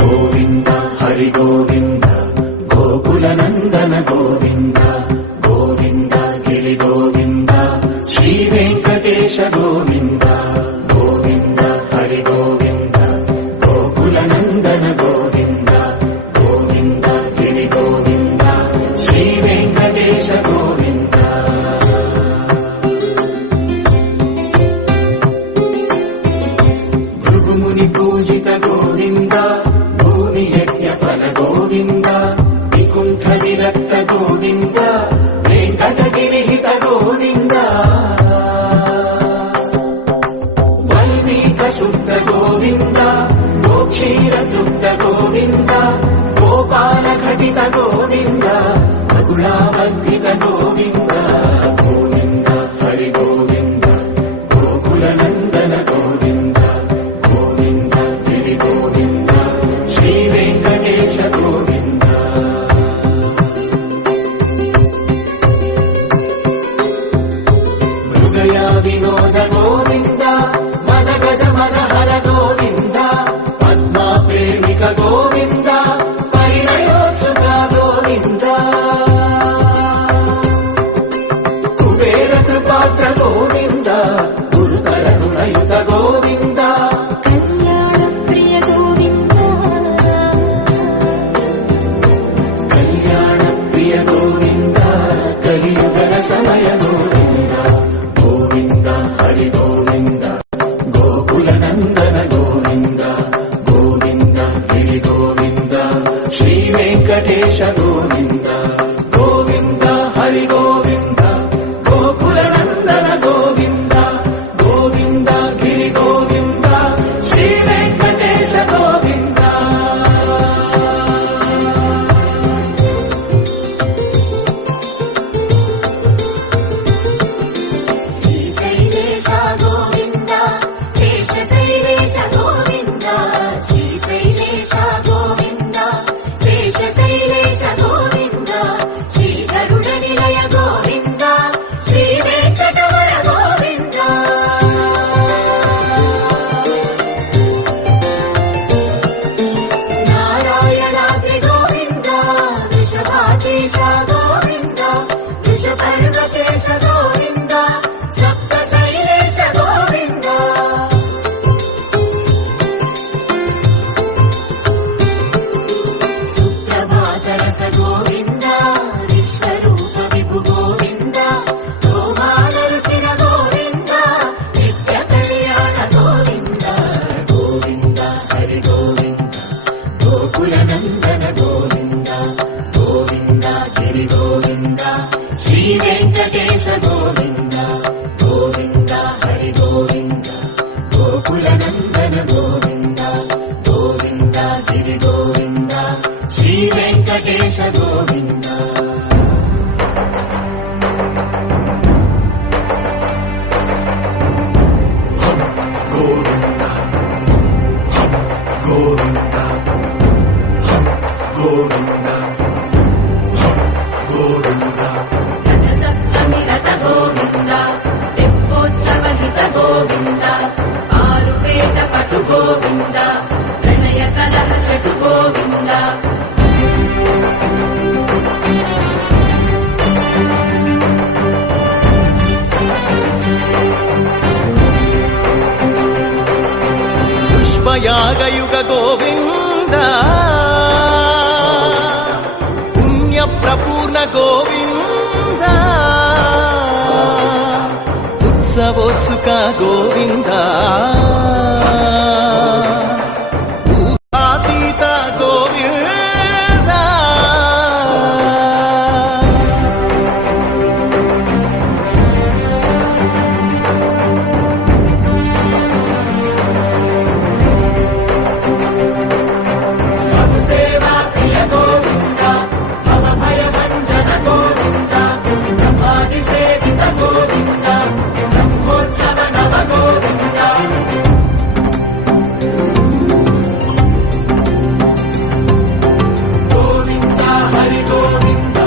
గోవింద హరి గోవింద గోకుల నందన గోవింద గోవింద గిరి గోవింద శ్రీ వెంకటేశ గోవింద గోవింద హరి గోవింద గోకుల నందన గోవింద గోవింద గిరి గోవింద శ్రీ వెంకటేశ గోవింద భృగుముని పూజిత గోవింద భూమి యజ్ఞ ఫల గోవింద వికుంఠ విరక్త గోవింద వెంకటగిరిహిత గోవింద వల్మీక శుద్ధ గోవింద గోక్షీర తృప్త గోవింద గోపాల ఘటిత గోవింద బహుళావర్ధిత గోవింద గోవింద హరి గోవింద గోకుల నందన గోవింద గోవింద గిరి గోవింద శ్రీ వెంకటేశ గోవింద మృగయా వినోద గోవింద మద గజ మద హర గోవింద పద్మా ప్రేమిక గోవింద పరిణయోత్సుక గోవింద కుబేర కృపాత్ర గోవింద గురుకరణునయుత గోవింద కళ్యాణ ప్రియ గోవింద కలియుగ సమయ గోవింద గోవింద హరి గోవింద గోకుల నందన గోవింద గోవింద గిరి గోవింద శ్రీ వెంకటేశ గోవింద గోవింద హరి గోవింద గోకుల నందన గోవింద గోవింద గిరి గోవింద శ్రీ వెంకటేశ గోవింద శ్రీశైలేశ గోవింద శేషశైలేశ గోవింద శ్రీశైలేశ గోవింద శేషశైలేశ గోవింద శ్రీ గరుడ నిలయ గోవింద శ్రీ వెంకటవర గోవింద నారాయణాద్రి గోవింద వృషభాదేశ గోవింద వృషపర్వతేశ గోవింద సప్తశైలేశ గోవింద సుప్రభాతరస గోవింద విశ్వరూప విభు గోవింద గోమానరుచిర గోవింద నిత్య కళ్యాణ గోవింద గోవింద హరి గోవింద గోకుల నందన గోవింద గోవింద గిరి గోవింద శ్రీ వెంకటేశ గోవింద గోవింద హరి గోవింద గోకుల నందన గోవింద గోవింద గిరి గోవింద శ్రీ వెంకటేశ గోవింద గోవింద గోవింద గోవింద గోవింద రథసప్తమి రథ గోవింద తెప్పోత్సవహిత గోవింద ఆరువేద పటు గోవింద ప్రణయ కలహ చటు గోవింద పుష్పయాగయుగ గోవింద పుణ్య ప్రపూర్ణ గోవింద ఉత్సవోత్సుక గోవింద ఊహాతీత గోవింద సేవా ప్రియ గోవింద భవ భయ భంజన గోవింద బ్రహ్మాది సేవిత గోవింద బ్రహ్మోత్సవ నవ గోవింద గోవింద హరి గోవింద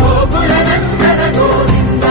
గోకుల నందన గోవింద